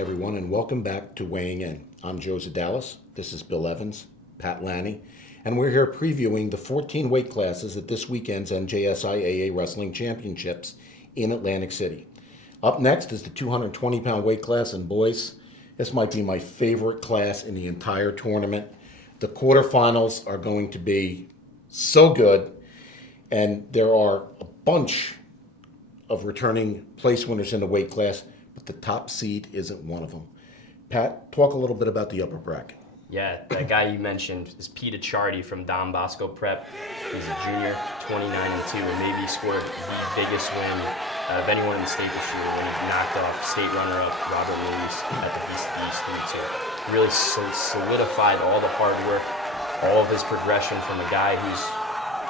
everyone, and welcome back to Weighing In. I'm Joe Zedalis. This is Bill Evans, Pat Lanni, and we're here previewing the 14 weight classes at this weekend's NJSIAA Wrestling Championships in Atlantic City. Up next is the 220-pound weight class, and boys, this might be my favorite class in the entire tournament. The quarterfinals are going to be so good, and there are a bunch of returning place winners in the weight class, but the top seed isn't one of them. Pat, talk a little bit about the upper bracket. Yeah, that guy you mentioned is Pete Achardi from Don Bosco Prep. He's a junior, 29-2, and maybe scored the biggest win out of anyone in the state this year when he knocked off state runner-up Robert Lewis at the Beast of the East 3-2. Really solidified all the hard work, all of his progression from a guy who's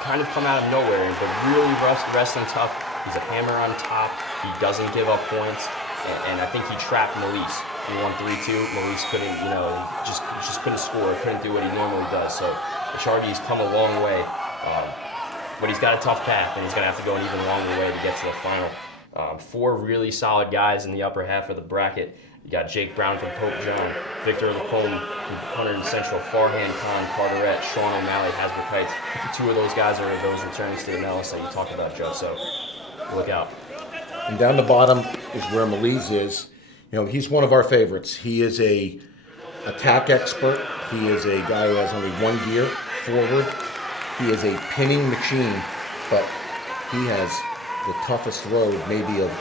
kind of come out of nowhere, but really wrestling tough. He's a hammer on top. He doesn't give up points, and I think he trapped Melise. He won 3-2. Melise couldn't, just couldn't score, couldn't do what he normally does. So Achardi's come a long way, but he's got a tough path, and he's going to have to go an even longer way to get to the final. Four really solid guys in the upper half of the bracket. You got Jake Brown from Pope John, Victor Lacombe from Hunter Central, Farhan Khan, Carteret, Sean O'Malley, Hasbrook Heights. Two of those guys are those returning state medalists that you talked about, Joe. So look out. And down the bottom is where Melise is. He's one of our favorites. He is a attack expert. He is a guy who has only one gear, forward. He is a pinning machine, but he has the toughest road maybe of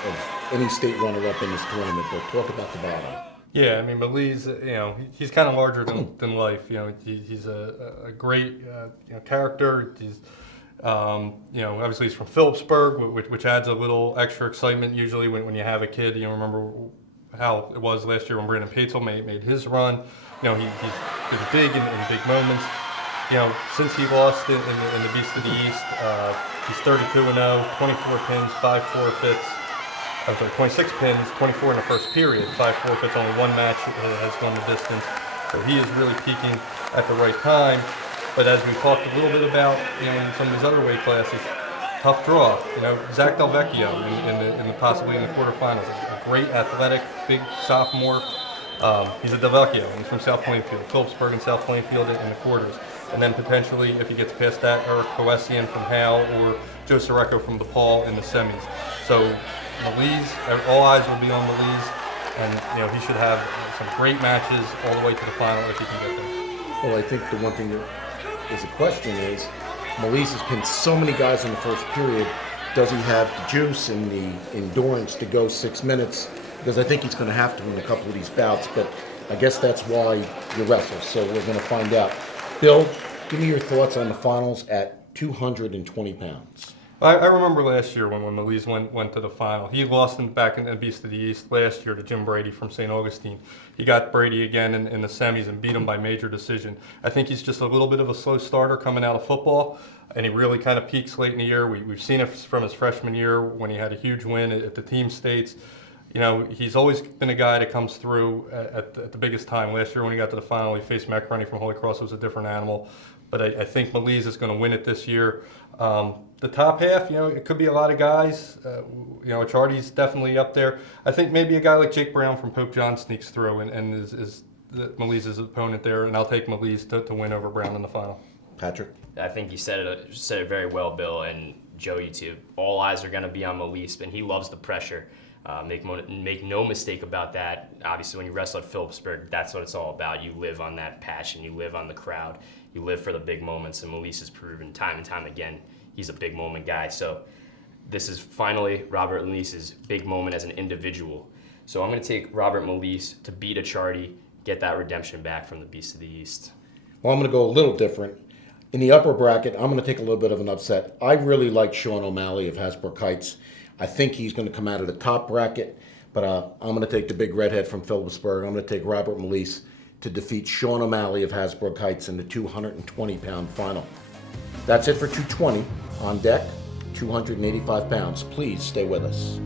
any state runner-up in this tournament. But talk about the bottom. Yeah, I mean, Melise, he's kind of larger than life. He's a great character. He's obviously he's from Phillipsburg, which adds a little extra excitement usually when you have a kid. Remember how it was last year when Brandon Patzel made his run. He's been big in big moments. Since he lost in the Beast of the East, he's 32-0, 24 pins, 5 forfeits. 26 pins, 24 in the first period, 5 forfeits, only one match has gone the distance. So he is really peaking at the right time. But as we talked a little bit about, in some of these other weight classes, tough draw. Zach Del Vecchio possibly in the quarterfinals. A great athletic, big sophomore. He's a Del Vecchio. He's from South Plainfield, Phillipsburg and South Plainfield in the quarters. And then potentially, if he gets past that, Eric Coessian from Hale or Joe Sorecco from DePaul in the semis. So Melise, all eyes will be on Melise, and he should have some great matches all the way to the final if he can get there. Well, I think the one thing that is a question is, Melise has pinned so many guys in the first period. Does he have the juice and the endurance to go 6 minutes? Because I think he's going to have to in a couple of these bouts, but I guess that's why you wrestle. So we're going to find out. Bill, give me your thoughts on the finals at 220 pounds. I remember last year when Melise went to the final. He lost back in the Beast of the East last year to Jim Brady from St. Augustine. He got Brady again in the semis and beat him by major decision. I think he's just a little bit of a slow starter coming out of football, and he really kind of peaks late in the year. We've seen it from his freshman year when he had a huge win at the team states. He's always been a guy that comes through at the biggest time. Last year when he got to the final, he faced Mac Runny from Holy Cross. It was a different animal. But I think Melise is going to win it this year. The top half, it could be a lot of guys. Achardi's definitely up there. I think maybe a guy like Jake Brown from Pope John sneaks through and is Melise's opponent there, and I'll take Melise to win over Brown in the final. Patrick? I think you said it very well, Bill, and Joe, you too. All eyes are going to be on Melise, and he loves the pressure. Make no mistake about that. Obviously, when you wrestle at Phillipsburg, that's what it's all about. You live on that passion. You live on the crowd. You live for the big moments, and Melise has proven time and time again he's a big moment guy. So this is finally Robert Melise's big moment as an individual. So I'm going to take Robert Melise to beat Achardi, get that redemption back from the Beast of the East. Well, I'm going to go a little different. In the upper bracket, I'm going to take a little bit of an upset. I really like Sean O'Malley of Hasbrook Heights. I think he's going to come out of the top bracket, but I'm going to take the big redhead from Phillipsburg. I'm going to take Robert Melise to defeat Sean O'Malley of Hasbrook Heights in the 220-pound final. That's it for 220. On deck, 285 pounds. Please stay with us.